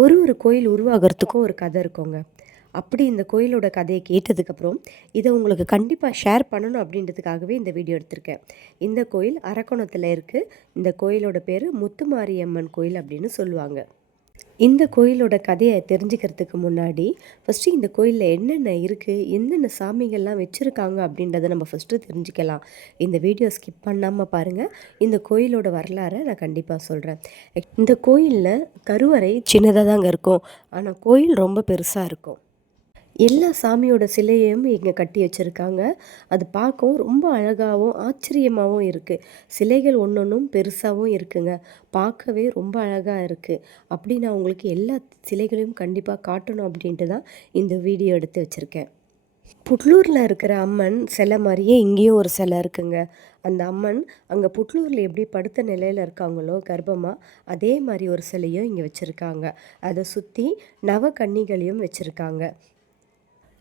ஒரு கோயில் உருவாகிறதுக்கும் ஒரு கதை இருக்குங்க. அப்படி இந்த கோயிலோட கதையை கேட்டதுக்கப்புறம், இதை உங்களுக்கு கண்டிப்பாக ஷேர் பண்ணணும் அப்படின்றதுக்காகவே இந்த வீடியோ எடுத்திருக்கேன். இந்த கோயில் அரக்கோணத்துல இருக்கு. இந்த கோயிலோட பேரு முத்துமாரியம்மன் கோயில் அப்படின்னு சொல்லுவாங்க. இந்த கோயிலோட கதையை தெரிஞ்சுக்கிறதுக்கு முன்னாடி, ஃபஸ்ட்டு இந்த கோயில்ல என்னென்ன இருக்கு, என்னென்ன சாமிகள்லாம் வச்சிருக்காங்க அப்படின்றத நம்ம ஃபஸ்ட்டு தெரிஞ்சுக்கலாம். இந்த வீடியோ ஸ்கிப் பண்ணாம பாருங்க. இந்த கோயிலோட வரலாறை நான் கண்டிப்பா சொல்றேன். இந்த கோயில்ல கருவறை சின்னதா தாங்க இருக்கும். ஆனா கோயில் ரொம்ப பெருசா இருக்கும். எல்லா சாமியோட சிலையையும் இங்கே கட்டி வச்சுருக்காங்க. அது பார்க்கவும் ரொம்ப அழகாகவும் ஆச்சரியமாகவும் இருக்குது. சிலைகள் ஒன்றொன்றும் பெருசாகவும் இருக்குங்க. பார்க்கவே ரொம்ப அழகாக இருக்குது. அப்படி நான் உங்களுக்கு எல்லா சிலைகளையும் கண்டிப்பாக காட்டணும் அப்படின்ட்டு தான் இந்த வீடியோ எடுத்து வச்சுருக்கேன். புட்லூரில் இருக்கிற அம்மன் சிலை மாதிரியே இங்கேயும் ஒரு சிலை இருக்குங்க. அந்த அம்மன் அங்கே புட்லூரில் எப்படி படுத்த நிலையில் இருக்காங்களோ கர்ப்பமாக, அதே மாதிரி ஒரு சிலையும் இங்கே வச்சுருக்காங்க. அதை சுற்றி நவகன்னிகளையும் வச்சுருக்காங்க.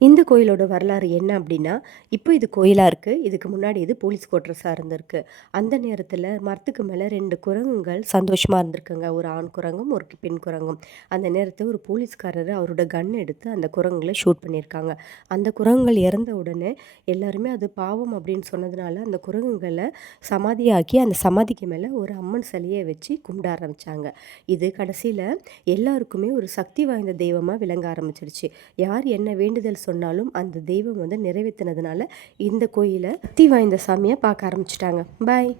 இந்த கோயிலோட வரலாறு என்ன அப்படின்னா, இப்போ இது கோயிலாக இருக்குது. இதுக்கு முன்னாடி இது போலீஸ் குவார்ட்டர்ஸாக இருந்திருக்கு. அந்த நேரத்தில் மரத்துக்கு மேலே 2 குரங்குகள் சந்தோஷமாக இருந்திருக்குங்க. ஒரு ஆண் குரங்கும், ஒரு பெண் குரங்கும். அந்த நேரத்தில் ஒரு போலீஸ்காரர் அவரோட கன் எடுத்து அந்த குரங்குகளை ஷூட் பண்ணியிருக்காங்க. அந்த குரங்குகள் இறந்த உடனே எல்லாருமே அது பாவம் அப்படின்னு சொன்னதுனால அந்த குரங்குகளை சமாதியாக்கி அந்த சமாதிக்கு மேலே ஒரு அம்மன் சிலையை வச்சு கும்பிட ஆரம்பித்தாங்க. இது கடைசியில் எல்லாருக்குமே ஒரு சக்தி வாய்ந்த தெய்வமாக விளங்க ஆரம்பிச்சிடுச்சு. யார் என்ன வேண்டுதல் சொன்னாலும் அந்த தெய்வம் வந்து நிறைவேற்றினதுனால இந்த கோயிலை சக்தி வாய்ந்த சாமியாக பார்க்க ஆரம்பிச்சிட்டாங்க. பாய்.